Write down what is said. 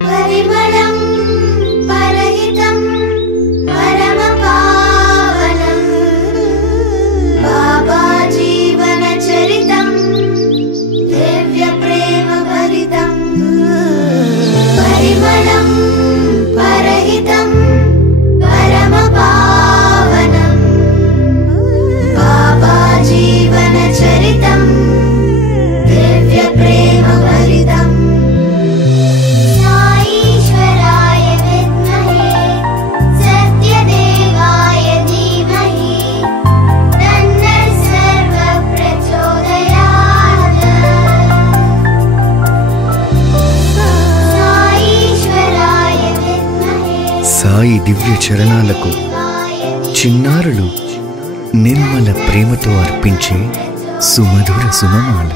పరిమళం పరహితం పరమ పావనం బాబా జీవన చరితం దివ్య ప్రేమ భరితం పరిమళం పరహితం పరమ పావనం బాబా జీవన చరితం దివ్య ప్రేమ భరితం సాయి దివ్య చరణాలకు చిన్నారులు నిర్మల ప్రేమతో అర్పించే సుమధుర సుమమాల.